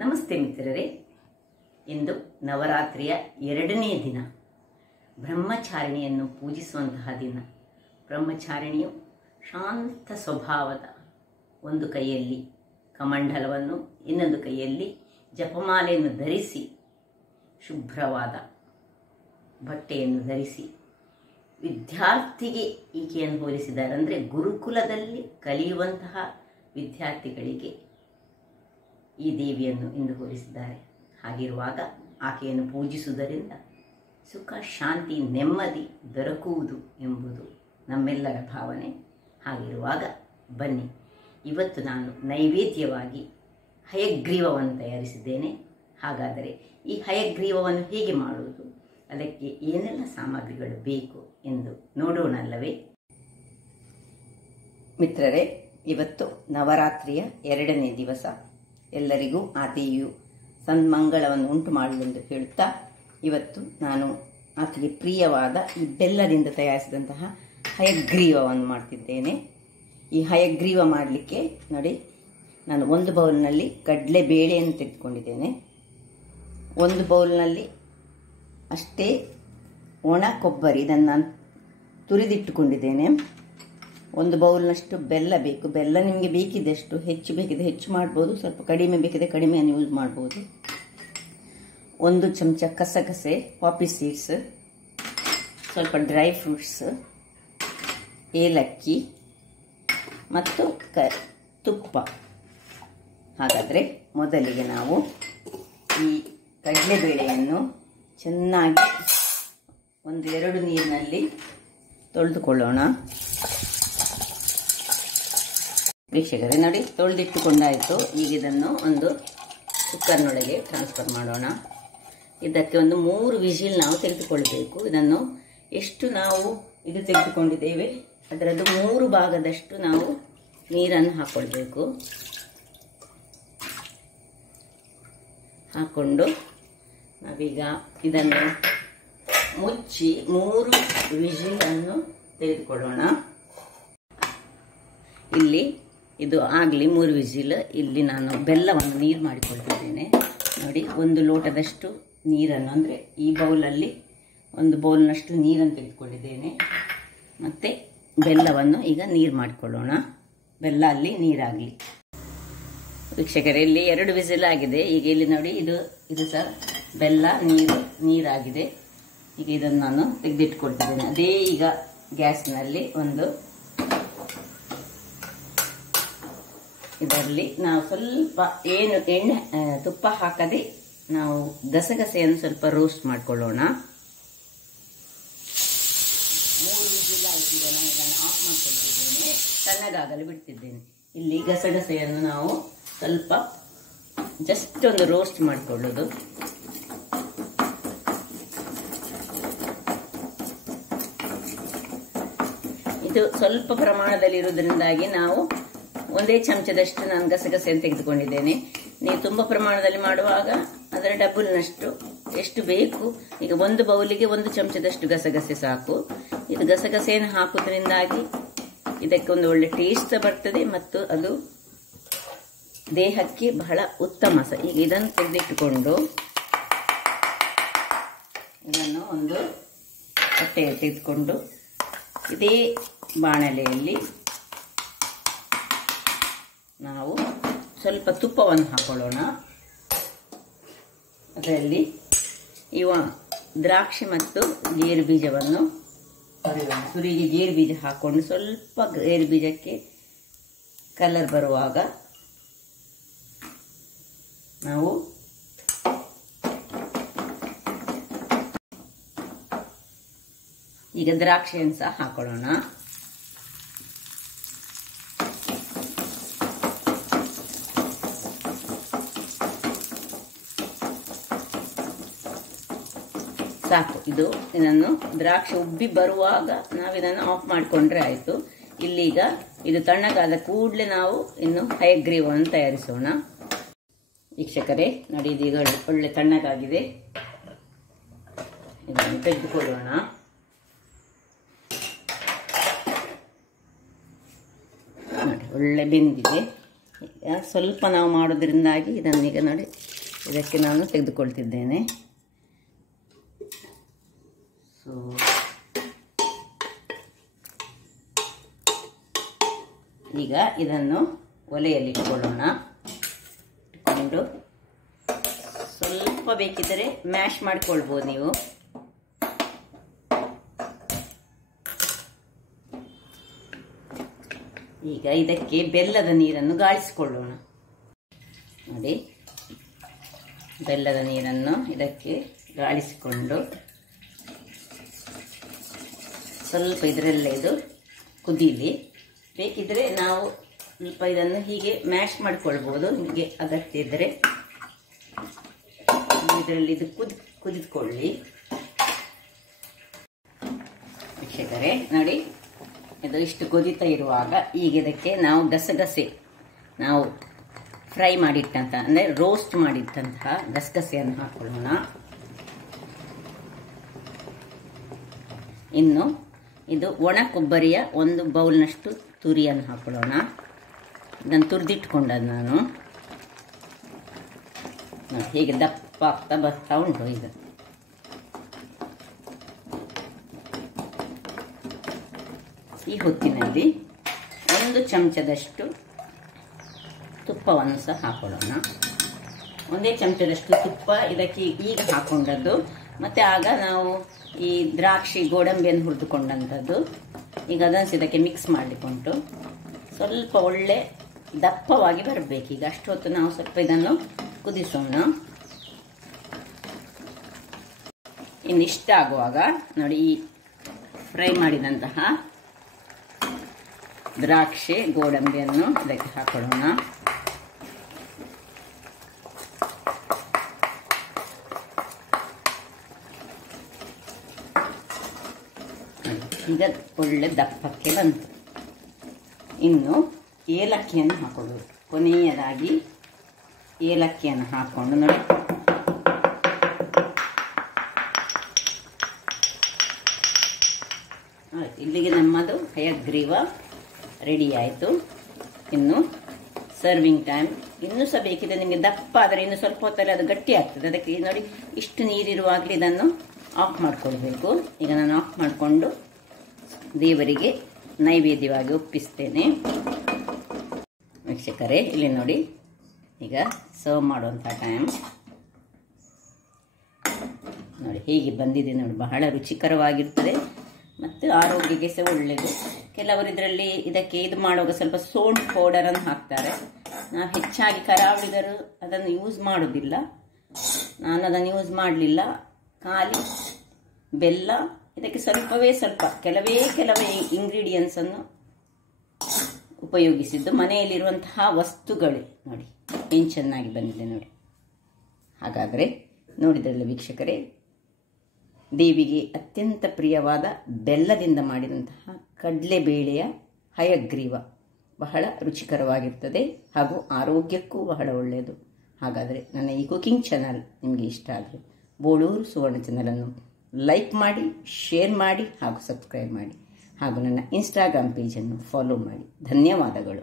ನಮಸ್ತೆ ಮಿತ್ರರೇ, ಇಂದು ನವರಾತ್ರಿಯ 2ನೇ ದಿನ. ಬ್ರಹ್ಮಚಾರಿಣಿಯನ್ನು ಪೂಜಿಸುವಂತಹ ದಿನ. ಬ್ರಹ್ಮಚಾರಿಣಿಯು ಶಾಂತ ಸ್ವಭಾವದ, ಒಂದು ಕೈಯಲ್ಲಿ ಕಮಂಡಲವನ್ನು ಇನ್ನೊಂದು ಕೈಯಲ್ಲಿ ಜಪಮಾಲೆಯನ್ನು ಧರಿಸಿ, ಶುಭ್ರವಾದ ಬಟ್ಟೆಯನ್ನು ಧರಿಸಿ ವಿದ್ಯಾರ್ಥಿಗೆ ಈಕೆಯನ್ನು ಹೋಲಿಸಿದ್ದಾರೆ. ಅಂದರೆ ಗುರುಕುಲದಲ್ಲಿ ಕಲಿಯುವಂತಹ ವಿದ್ಯಾರ್ಥಿಗಳಿಗೆ ಈ ದೇವಿಯನ್ನು ಇಂದು ಹೋಲಿಸಿದ್ದಾರೆ. ಹಾಗಿರುವಾಗ ಆಕೆಯನ್ನು ಪೂಜಿಸುವುದರಿಂದ ಸುಖ, ಶಾಂತಿ, ನೆಮ್ಮದಿ ದೊರಕುವುದು ಎಂಬುದು ನಮ್ಮೆಲ್ಲರ ಭಾವನೆ. ಹಾಗಿರುವಾಗ ಬನ್ನಿ, ಇವತ್ತು ನಾನು ನೈವೇದ್ಯವಾಗಿ ಹಯಗ್ರೀವವನ್ನು ತಯಾರಿಸಿದ್ದೇನೆ. ಹಾಗಾದರೆ ಈ ಹಯಗ್ರೀವವನ್ನು ಹೇಗೆ ಮಾಡುವುದು, ಅದಕ್ಕೆ ಏನೆಲ್ಲ ಸಾಮಗ್ರಿಗಳು ಬೇಕು ಎಂದು ನೋಡೋಣಲ್ಲವೇ ಮಿತ್ರರೇ? ಇವತ್ತು ನವರಾತ್ರಿಯ 2ನೇ ದಿವಸ. ಎಲ್ಲರಿಗೂ ಆ ದೇವಿಯು ಸನ್ಮಂಗಳವನ್ನು ಉಂಟು ಮಾಡಲೆಂದು ಹೇಳುತ್ತಾ, ಇವತ್ತು ನಾನು ಆಕೆಗೆ ಪ್ರಿಯವಾದ ಈ ಬೆಲ್ಲದಿಂದ ತಯಾರಿಸಿದಂತಹ ಹಯಗ್ರೀವವನ್ನು ಮಾಡ್ತಿದ್ದೇನೆ. ಈ ಹಯಗ್ರೀವ ಮಾಡಲಿಕ್ಕೆ ನೋಡಿ, ನಾನು ಒಂದು ಬೌಲ್ನಲ್ಲಿ ಕಡಲೆ ಬೇಳೆಯನ್ನು ತೆಗೆದುಕೊಂಡಿದ್ದೇನೆ. ಒಂದು ಬೌಲ್ನಲ್ಲಿ ಅಷ್ಟೇ ಒಣ ಕೊಬ್ಬರಿ, ಇದನ್ನು ನಾನು ತುರಿದಿಟ್ಟುಕೊಂಡಿದ್ದೇನೆ. ಒಂದು ಬೌಲ್ನಷ್ಟು ಬೆಲ್ಲ ಬೇಕು. ಬೆಲ್ಲ ನಿಮಗೆ ಬೇಕಿದ್ದಷ್ಟು, ಹೆಚ್ಚು ಬೇಕಿದೆ ಹೆಚ್ಚು ಮಾಡ್ಬೋದು, ಸ್ವಲ್ಪ ಕಡಿಮೆ ಬೇಕಿದೆ ಕಡಿಮೆಯನ್ನು ಯೂಸ್ ಮಾಡ್ಬೋದು. 1 ಚಮಚ ಕಸಗಸೆ, ಪಾಪಿ ಸೀಡ್ಸ್, ಸ್ವಲ್ಪ ಡ್ರೈ ಫ್ರೂಟ್ಸ್, ಏಲಕ್ಕಿ ಮತ್ತು ತುಪ್ಪ. ಹಾಗಾದರೆ ಮೊದಲಿಗೆ ನಾವು ಈ ಕಡಲೆಬೇಳೆಯನ್ನು ಚೆನ್ನಾಗಿ 1-2 ನೀರಿನಲ್ಲಿ ತೊಳೆದುಕೊಳ್ಳೋಣ. ವೀಕ್ಷಕರೇ ನೋಡಿ, ತೊಳೆದಿಟ್ಟುಕೊಂಡಾಯಿತು. ಈಗ ಇದನ್ನು ಒಂದು ಕುಕ್ಕರ್ನೊಳಗೆ ಟ್ರಾನ್ಸ್ಫರ್ ಮಾಡೋಣ. ಇದಕ್ಕೆ ಒಂದು 3 ವಿಜಿಲ್ ನಾವು ತೆಗೆದುಕೊಳ್ಬೇಕು. ಇದನ್ನು ಎಷ್ಟು ನಾವು ಇದು ತೆಗೆದುಕೊಂಡಿದ್ದೇವೆ ಅದರದ್ದು 3 ಭಾಗದಷ್ಟು ನಾವು ನೀರನ್ನು ಹಾಕ್ಕೊಳ್ಬೇಕು. ಹಾಕ್ಕೊಂಡು ನಾವೀಗ ಇದನ್ನು ಮುಚ್ಚಿ 3 ವಿಜಿಲನ್ನು ತೆಗೆದುಕೊಳ್ಳೋಣ. ಇಲ್ಲಿ ಇದು ಆಗಲಿ 3 ವಿಜಿಲ್. ಇಲ್ಲಿ ನಾನು ಬೆಲ್ಲವನ್ನು ನೀರು ಮಾಡಿಕೊಳ್ತಿದ್ದೇನೆ. ನೋಡಿ, 1 ಲೋಟದಷ್ಟು ನೀರನ್ನು, ಅಂದರೆ ಈ ಬೌಲಲ್ಲಿ 1 ಬೌಲ್ನಷ್ಟು ನೀರನ್ನು ತೆಗೆದುಕೊಂಡಿದ್ದೇನೆ. ಮತ್ತು ಬೆಲ್ಲವನ್ನು ಈಗ ನೀರು ಮಾಡಿಕೊಳ್ಳೋಣ. ಬೆಲ್ಲ ಅಲ್ಲಿ ನೀರಾಗಲಿ. ವೀಕ್ಷಕರೇ, ಇಲ್ಲಿ 2 ವಿಜಿಲ್ ಆಗಿದೆ. ಈಗ ಇಲ್ಲಿ ನೋಡಿ, ಇದು ಸಹ ಬೆಲ್ಲ ನೀರಾಗಿದೆ. ಈಗ ಇದನ್ನು ನಾನು ತೆಗೆದಿಟ್ಕೊಳ್ತಿದ್ದೇನೆ. ಅದೇ ಈಗ ಗ್ಯಾಸ್ನಲ್ಲಿ ಇದರಲ್ಲಿ ನಾವು ಸ್ವಲ್ಪ ತುಪ್ಪ ಹಾಕದೆ ನಾವು ಗಸಗಸೆಯನ್ನು ಸ್ವಲ್ಪ ರೋಸ್ಟ್ ಮಾಡಿಕೊಳ್ಳೋಣ. 3 ವಿಜಿಲ್ ಆಯ್ತು. ಈಗ ನಾನು ಇದನ್ನು ಆಫ್ ಮಾಡ್ಕೊಳ್ತಿದ್ದೇನೆ, ತಣ್ಣಗಾಗಲು ಬಿಡ್ತಿದ್ದೇನೆ. ಇಲ್ಲಿ ಗಸಗಸೆಯನ್ನು ನಾವು ಸ್ವಲ್ಪ ಜಸ್ಟ್ ಒಂದು ರೋಸ್ಟ್ ಮಾಡಿಕೊಳ್ಳೋದು. ಇದು ಸ್ವಲ್ಪ ಪ್ರಮಾಣದಲ್ಲಿ ಇರುವುದರಿಂದಾಗಿ ನಾವು 1 ಚಮಚದಷ್ಟು ನಾನು ಗಸಗಸೆಯನ್ನು ತೆಗೆದುಕೊಂಡಿದ್ದೇನೆ. ನೀವು ತುಂಬ ಪ್ರಮಾಣದಲ್ಲಿ ಮಾಡುವಾಗ ಅದರ ಡಬಲ್ನಷ್ಟು ಎಷ್ಟು ಬೇಕು. ಈಗ 1 ಬೌಲಿಗೆ 1 ಚಮಚದಷ್ಟು ಗಸಗಸೆ ಸಾಕು. ಇದು ಗಸಗಸೆಯನ್ನು ಹಾಕುವುದರಿಂದಾಗಿ ಇದಕ್ಕೆ ಒಂದು ಒಳ್ಳೆ ಟೇಸ್ಟ್ ಬರ್ತದೆ ಮತ್ತು ಅದು ದೇಹಕ್ಕೆ ಬಹಳ ಉತ್ತಮ ಸಹ. ಈಗ ಇದನ್ನು ತೆಗೆದಿಟ್ಟುಕೊಂಡು ಇದನ್ನು ಒಂದು ತಟ್ಟೆಗೆ ತೆಗೆದುಕೊಂಡು ಇದೇ ಬಾಣಲೆಯಲ್ಲಿ ನಾವು ಸ್ವಲ್ಪ ತುಪ್ಪವನ್ನು ಹಾಕೊಳ್ಳೋಣ. ಅದರಲ್ಲಿ ದ್ರಾಕ್ಷಿ ಮತ್ತು ಗೇರು ಬೀಜವನ್ನು ತುರಿಗೆ ಗೇರು ಬೀಜ ಹಾಕೊಂಡು ಸ್ವಲ್ಪ ಗೇರು ಬೀಜಕ್ಕೆ ಕಲರ್ ಬರುವಾಗ ನಾವು ಈಗ ದ್ರಾಕ್ಷಿಯನ್ನು ಸಹ ಹಾಕೊಳ್ಳೋಣ. ಸಾಕು. ಇದನ್ನು ದ್ರಾಕ್ಷಿ ಉಬ್ಬಿ ಬರುವಾಗ ನಾವು ಇದನ್ನು ಆಫ್ ಮಾಡಿಕೊಂಡ್ರೆ ಆಯಿತು. ಇಲ್ಲೀಗ ಇದು ತಣ್ಣಗಾದ ಕೂಡಲೇ ನಾವು ಇನ್ನು ಹಯಗ್ರೀವವನ್ನು ತಯಾರಿಸೋಣ. ವೀಕ್ಷಕರೇ ನೋಡಿ, ಇದೀಗ ಒಳ್ಳೆ ತಣ್ಣಗಾಗಿದೆ. ಇದನ್ನು ತೆಗೆದುಕೊಳ್ಳೋಣ. ನೋಡಿ, ಒಳ್ಳೆ ಬೆಂದಿದೆ. ಸ್ವಲ್ಪ ನಾವು ಮಾಡೋದ್ರಿಂದಾಗಿ ಇದನ್ನೀಗ ನೋಡಿ ಇದಕ್ಕೆ ನಾನು ತೆಗೆದುಕೊಳ್ತಿದ್ದೇನೆ. ಸೊ ಈಗ ಇದನ್ನು ಒಲೆಯಲ್ಲಿ ಇಟ್ಕೊಳ್ಳೋಣ. ಇಟ್ಕೊಂಡು ಸ್ವಲ್ಪ ಬೇಕಿದ್ದರೆ ಮ್ಯಾಶ್ ಮಾಡಿಕೊಳ್ಬೋದು ನೀವು. ಈಗ ಇದಕ್ಕೆ ಬೆಲ್ಲದ ನೀರನ್ನು ಗಾಳಿಸಿಕೊಳ್ಳೋಣ. ನೋಡಿ, ಬೆಲ್ಲದ ನೀರನ್ನು ಇದಕ್ಕೆ ಗಾಳಿಸಿಕೊಂಡು ಸ್ವಲ್ಪ ಇದರಲ್ಲೇ ಇದು ಕುದೀಲಿ. ಬೇಕಿದ್ರೆ ನಾವು ಸ್ವಲ್ಪ ಇದನ್ನು ಹೀಗೆ ಮ್ಯಾಶ್ ಮಾಡಿಕೊಳ್ಬೋದು, ನಿಮಗೆ ಅಗತ್ಯ ಇದ್ದರೆ. ಇದರಲ್ಲಿ ಇದು ಕುದಿದುಕೊಳ್ಳಿ. ವೀಕ್ಷಕರೇ ನೋಡಿ, ಇದು ಇಷ್ಟು ಕುದಿತಾ ಇರುವಾಗ ಈಗ ಇದಕ್ಕೆ ನಾವು ಗಸಗಸೆ, ನಾವು ಫ್ರೈ ಮಾಡಿಟ್ಟಂತ ಅಂದರೆ ರೋಸ್ಟ್ ಮಾಡಿಟ್ಟಂತಹ ಗಸಗಸೆಯನ್ನು ಹಾಕೊಳ್ಳೋಣ. ಇನ್ನು ಇದು ಒಣ ಕೊಬ್ಬರಿಯ 1 ಬೌಲ್ನಷ್ಟು ತುರಿಯನ್ನು ಹಾಕೊಳ್ಳೋಣ. ಇದನ್ನು ತುರಿದಿಟ್ಕೊಂಡದ್ದು ನಾನು. ಹೀಗೆ ದಪ್ಪ ಆಗ್ತಾ ಬರ್ತಾ ಉಂಟು. ಈಗ ಈ ಹೊತ್ತಿನಲ್ಲಿ 1 ಚಮಚದಷ್ಟು ತುಪ್ಪವನ್ನು ಸಹ ಹಾಕೊಳ್ಳೋಣ. 1 ಚಮಚದಷ್ಟು ತುಪ್ಪ ಇದಕ್ಕೆ ಈಗ ಹಾಕೊಂಡದ್ದು. ಮತ್ತೆ ಆಗ ನಾವು ಈ ದ್ರಾಕ್ಷಿ ಗೋಡಂಬಿಯನ್ನು ಹುರಿದುಕೊಂಡಂಥದ್ದು. ಈಗ ಅದನ್ನು ಇದಕ್ಕೆ ಮಿಕ್ಸ್ ಮಾಡಲಿಕ್ಕುಂಟು. ಸ್ವಲ್ಪ ಒಳ್ಳೆ ದಪ್ಪವಾಗಿ ಬರಬೇಕು. ಈಗ ಅಷ್ಟು ಹೊತ್ತು ನಾವು ಸ್ವಲ್ಪ ಇದನ್ನು ಕುದಿಸೋಣ. ಇನ್ನು ಇಷ್ಟ ಆಗುವಾಗ ನೋಡಿ, ಈ ಫ್ರೈ ಮಾಡಿದಂತಹ ದ್ರಾಕ್ಷಿ ಗೋಡಂಬಿಯನ್ನು ಇದಕ್ಕೆ ಹಾಕೊಳ್ಳೋಣ. ಈಗ ಒಳ್ಳೆ ದಪ್ಪಕ್ಕೆ ಬಂತು. ಇನ್ನು ಏಲಕ್ಕಿಯನ್ನು ಹಾಕೊಳ್ಳೋದು. ಕೊನೆಯದಾಗಿ ಏಲಕ್ಕಿಯನ್ನು ಹಾಕೊಂಡು ನೋಡಿ, ಇಲ್ಲಿಗೆ ನಮ್ಮದು ಹಯಗ್ರೀವ ರೆಡಿ ಆಯಿತು. ಇನ್ನು ಸರ್ವಿಂಗ್ ಟೈಮ್. ಇನ್ನೂ ಸಹ ಬೇಕಿದೆ ನಿಮಗೆ ದಪ್ಪ ಆದರೆ ಇನ್ನು ಸ್ವಲ್ಪ ಹೊತ್ತಲ್ಲಿ ಅದು ಗಟ್ಟಿ ಆಗ್ತದೆ. ಅದಕ್ಕೆ ನೋಡಿ, ಇಷ್ಟು ನೀರಿರುವಾಗಲೇ ಇದನ್ನು ಆಫ್ ಮಾಡಿಕೊಳ್ಬೇಕು. ಈಗ ನಾನು ಆಫ್ ಮಾಡಿಕೊಂಡು ದೇವರಿಗೆ ನೈವೇದ್ಯವಾಗಿ ಒಪ್ಪಿಸ್ತೇನೆ. ವೀಕ್ಷಕರೇ ಇಲ್ಲಿ ನೋಡಿ, ಈಗ ಸರ್ವ್ ಮಾಡುವಂಥ ಟೈಮ್ ನೋಡಿ ಹೀಗೆ ಬಂದಿದೆ ನೋಡಿ. ಬಹಳ ರುಚಿಕರವಾಗಿರ್ತದೆ ಮತ್ತು ಆರೋಗ್ಯಕ್ಕೆ ಸಹ ಒಳ್ಳೆಯದು. ಕೆಲವರು ಇದರಲ್ಲಿ ಇದಕ್ಕೆ ಇದು ಮಾಡುವಾಗ ಸ್ವಲ್ಪ ಸೋಂಟ್ ಪೌಡರನ್ನು ಹಾಕ್ತಾರೆ. ನಾವು ಹೆಚ್ಚಾಗಿ ಕರಾವಳಿಗರು ಅದನ್ನು ಯೂಸ್ ಮಾಡೋದಿಲ್ಲ. ನಾನು ಅದನ್ನು ಯೂಸ್ ಮಾಡಲಿಲ್ಲ. ಖಾಲಿ ಬೆಲ್ಲ, ಇದಕ್ಕೆ ಕೆಲವೇ ಇಂಗ್ರೀಡಿಯೆಂಟ್ಸನ್ನು ಉಪಯೋಗಿಸಿದ್ದು. ಮನೆಯಲ್ಲಿರುವಂತಹ ವಸ್ತುಗಳೇ ನೋಡಿ ಏನು ಚೆನ್ನಾಗಿ ಬಂದಿದೆ ನೋಡಿ. ಹಾಗಾದರೆ ನೋಡಿದ್ರಲ್ಲ ವೀಕ್ಷಕರೇ, ದೇವಿಗೆ ಅತ್ಯಂತ ಪ್ರಿಯವಾದ ಬೆಲ್ಲದಿಂದ ಮಾಡಿದಂತಹ ಕಡಲೆಬೇಳೆಯ ಹಯಗ್ರೀವ ಬಹಳ ರುಚಿಕರವಾಗಿರ್ತದೆ ಹಾಗೂ ಆರೋಗ್ಯಕ್ಕೂ ಬಹಳ ಒಳ್ಳೆಯದು. ಹಾಗಾದರೆ ನನ್ನ ಈ ಕುಕಿಂಗ್ ಚಾನಲ್ ನಿಮಗೆ ಇಷ್ಟ ಆದರೆ ಬೋಳೂರು ಸುವರ್ಣ ಚಾನಲನ್ನು ಲೈಕ್ ಮಾಡಿ, ಶೇರ್ ಮಾಡಿ ಹಾಗೂ ಸಬ್ಸ್ಕ್ರೈಬ್ ಮಾಡಿ ಹಾಗೂ ನನ್ನ ಇನ್ಸ್ಟಾಗ್ರಾಮ್ ಪೇಜನ್ನು ಫಾಲೋ ಮಾಡಿ. ಧನ್ಯವಾದಗಳು.